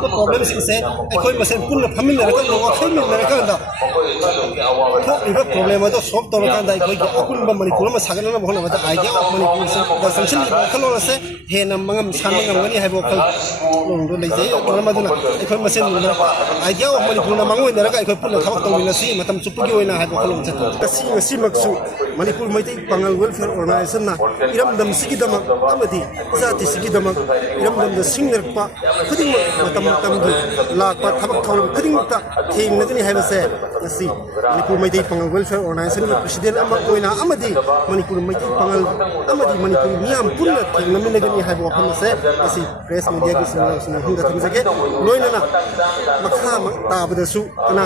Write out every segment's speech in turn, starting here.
Problem से अखोई मसेन पुनः फमिनरका खैमिनरका प्रॉब्लम अदो सॉल्व तौरकांदा अखोई अपुनबा मणिपुर मा सागनना बहना मदा आइडिया ऑफ मणिपुर दा संशन खलोन से हेना मंगम सानमंगमगनी हाइबो खल लोंदो लेजे मरमदुना अखोई मसेन आइडिया ऑफ मणिपुर ना मंगोइनरका अखोई पुनः थबक तौमिनसी मतम चुपगी ओइना हाइबो खलोन से कसी मक्सु मणिपुर मैते पांगल वेलफेयर ऑर्गेनाइजेशन ना इरमदम सिगिदमक अमदी जाति सिगिदमक इरमदम द सिंगरपा खुदिंग मतम लापा थबक थौर खुदिंग ता थेंगनगनी हाइबसे asi Manipur Meitei Pangal Welfare Organization President Oina Amadi Manipur Meitei Pangal Amadi Manipur Miam Punna Naminagani have Wapam say asi press media Kisina Hinda Tanzake Loina Makha Tabasu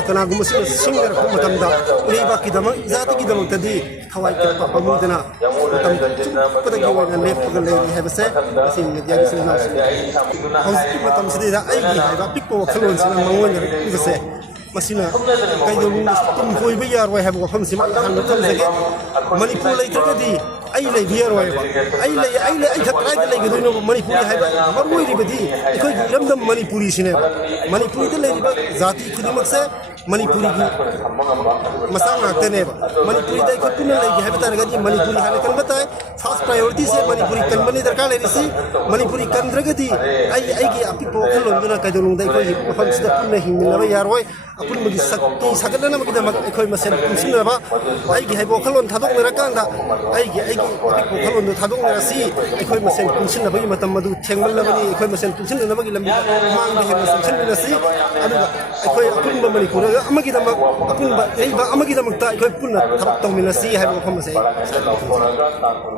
Kana Gumus singer Pumatanda Leva Kidama Zati Kidam Tadi Hawaii Pamudana Patago and left for the lady have a say asi media Kisina Matam Sida I have a people colons and Mawanda say Masina Kaidum Voya have a home sim and manipulated I lay here. I tried like you know Manipuri have Marwadi, because the Manipuri in Manipuri Zati Kudimakse, Manipuri Masana Teneva, Manipuri they could like have target Manipuri Hanakamata, first priority say Manipuri Kalmani the Kalisi, Manipuri Kandragati, I get people Kalundana Kadun, they call him the Puna him in Lavayarway, Apun Sakana Masan Sinava, I have Okalon Tadok Rakanda, I people the Tadong Rasi, equipment and Punsin of Matamadu, Tangalabani, equipment and Punsin and Navagilam, Mangi, Amagidamata, Amagidamata, Puna, Taminasi, have a conversation.